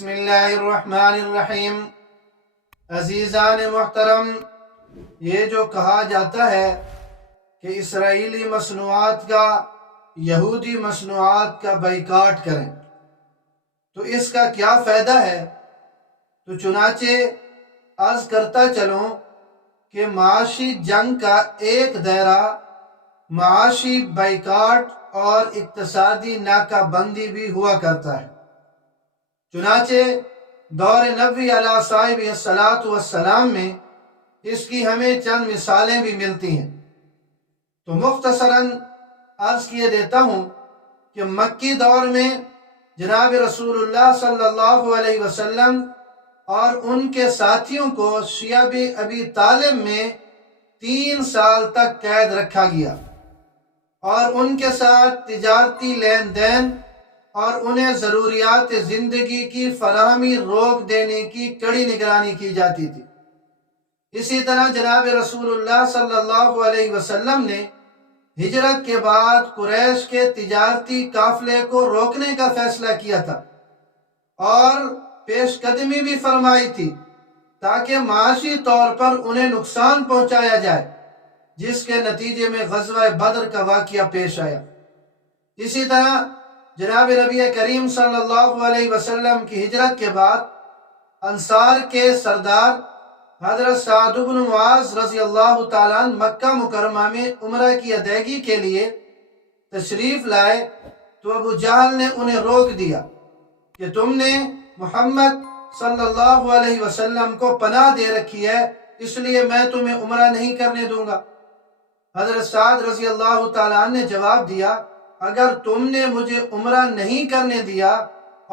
بسم اللہ الرحمن الرحیم۔ عزیزان محترم، یہ جو کہا جاتا ہے کہ اسرائیلی مصنوعات کا یہودی مصنوعات کا بائیکاٹ کریں تو اس کا کیا فائدہ ہے؟ تو چنانچہ عرض کرتا چلوں کہ معاشی جنگ کا ایک دائرہ معاشی بائیکاٹ اور اقتصادی ناکہ بندی بھی ہوا کرتا ہے۔ چنانچہ دور نبوی علیہ صاحب الصلاۃ والسلام میں اس کی ہمیں چند مثالیں بھی ملتی ہیں۔ تو مختصراً عرض کیے دیتا ہوں کہ مکی دور میں جناب رسول اللہ صلی اللہ علیہ وسلم اور ان کے ساتھیوں کو شیعہ ابی طالب میں 3 سال تک قید رکھا گیا اور ان کے ساتھ تجارتی لین دین اور انہیں ضروریات زندگی کی فراہمی روک دینے کی کڑی نگرانی کی جاتی تھی۔ اسی طرح جناب رسول اللہ صلی اللہ علیہ وسلم نے ہجرت کے بعد قریش کے تجارتی قافلے کو روکنے کا فیصلہ کیا تھا اور پیش قدمی بھی فرمائی تھی تاکہ معاشی طور پر انہیں نقصان پہنچایا جائے، جس کے نتیجے میں غزوہ بدر کا واقعہ پیش آیا۔ اسی طرح جناب نبی کریم صلی اللہ علیہ وسلم کی ہجرت کے بعد انصار کے سردار حضرت سعد بن معاذ رضی اللہ تعالیٰ عنہ مکہ مکرمہ میں عمرہ کی ادائیگی کے لیے تشریف لائے تو ابو جہل نے انہیں روک دیا کہ تم نے محمد صلی اللہ علیہ وسلم کو پناہ دے رکھی ہے، اس لیے میں تمہیں عمرہ نہیں کرنے دوں گا۔ حضرت سعد رضی اللہ تعالیٰ عنہ نے جواب دیا، اگر تم نے مجھے عمرہ نہیں کرنے دیا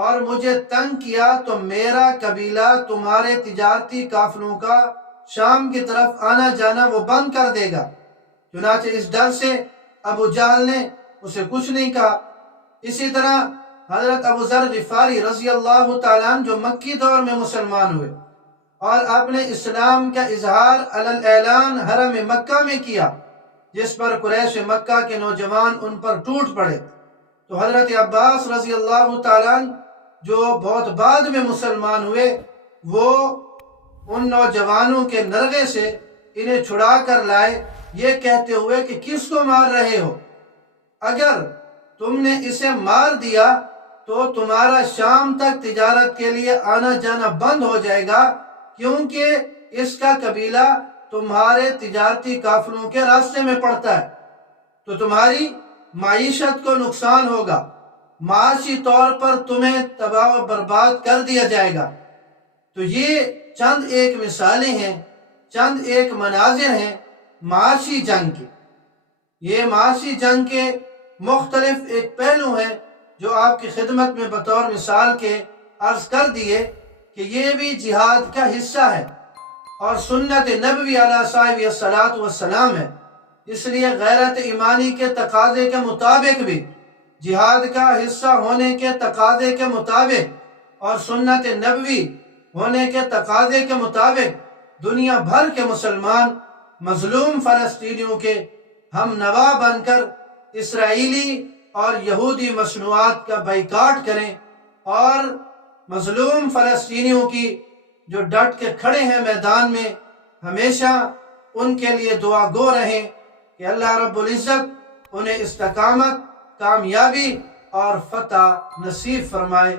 اور مجھے تنگ کیا تو میرا قبیلہ تمہارے تجارتی قافلوں کا شام کی طرف آنا جانا وہ بند کر دے گا۔ چنانچہ اس ڈر سے ابو جہل نے اسے کچھ نہیں کہا۔ اسی طرح حضرت ابو ذر غفاری رضی اللہ تعالیٰ عنہ جو مکی دور میں مسلمان ہوئے اور اپنے اسلام کا اظہار علی الاعلان حرم مکہ میں کیا، جس پر قریش مکہ کے نوجوان ان پر ٹوٹ پڑے، تو حضرت عباس رضی اللہ تعالیٰ عنہ جو بہت بعد میں مسلمان ہوئے، وہ ان نوجوانوں کے نرغے سے انہیں چھڑا کر لائے، یہ کہتے ہوئے کہ کس کو مار رہے ہو؟ اگر تم نے اسے مار دیا تو تمہارا شام تک تجارت کے لیے آنا جانا بند ہو جائے گا، کیونکہ اس کا قبیلہ تمہارے تجارتی قافلوں کے راستے میں پڑتا ہے، تو تمہاری معیشت کو نقصان ہوگا، معاشی طور پر تمہیں تباہ و برباد کر دیا جائے گا۔ تو یہ چند ایک مثالیں ہیں، چند ایک مناظر ہیں معاشی جنگ کے۔ یہ معاشی جنگ کے مختلف ایک پہلو ہیں جو آپ کی خدمت میں بطور مثال کے عرض کر دیے کہ یہ بھی جہاد کا حصہ ہے اور سنت نبوی علیہ صاحب الصلاۃ والسلام ہے۔ اس لیے غیرت ایمانی کے تقاضے کے مطابق بھی، جہاد کا حصہ ہونے کے تقاضے کے مطابق اور سنت نبوی ہونے کے تقاضے کے مطابق دنیا بھر کے مسلمان مظلوم فلسطینیوں کے ہم نوا بن کر اسرائیلی اور یہودی مصنوعات کا بائیکاٹ کریں اور مظلوم فلسطینیوں کی جو ڈٹ کے کھڑے ہیں میدان میں، ہمیشہ ان کے لیے دعا گو رہیں کہ اللہ رب العزت انہیں استقامت، کامیابی اور فتح نصیب فرمائے۔